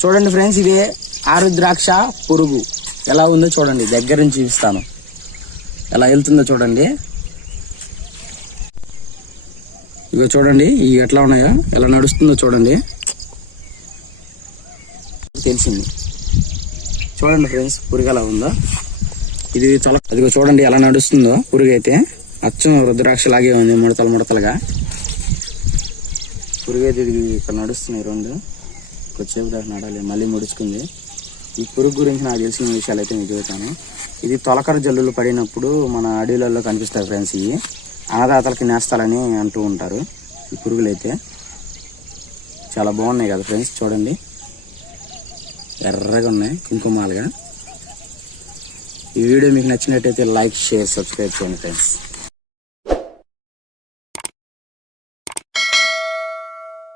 చూడండి ఫ్రెండ్స్, ఇదే ఆరుద్రాక్ష పురుగు ఎలా ఉందో చూడండి. దగ్గర నుంచి చూపిస్తాను, ఎలా వెళ్తుందో చూడండి. ఇగో చూడండి, ఇవి ఎట్లా ఉన్నాయో, ఎలా నడుస్తుందో చూడండి. తెలిసింది చూడండి ఫ్రెండ్స్, పురుగు ఎలా ఉందో. ఇది చాలా, అదిగో చూడండి ఎలా నడుస్తుందో పురుగు అయితే. అచ్చం రుద్రాక్ష లాగే ఉంది, ముడతలు ముడతలుగా. పురుగు అయితే ఇది ఇక్కడ నడుస్తున్నాయి రెండు. కొద్దిసేపు దాకా నడాలి, మళ్ళీ ముడుచుకుంది. ఈ పురుగు గురించి నాకు తెలిసిన విషయాలు అయితే మీకు చెబుతాను. ఇది తొలకర జల్లులు పడినప్పుడు మన అడవులలో కనిపిస్తాయి ఫ్రెండ్స్. ఇవి అన్నదాతలకి నేస్తాలని అంటూ ఉంటారు. ఈ పురుగులు అయితే చాలా బాగున్నాయి కదా ఫ్రెండ్స్, చూడండి ఎర్రగా ఉన్నాయి, కుంకుమాలుగా. ఈ వీడియో మీకు నచ్చినట్టయితే లైక్, షేర్, సబ్స్క్రైబ్ చేయండి ఫ్రెండ్స్.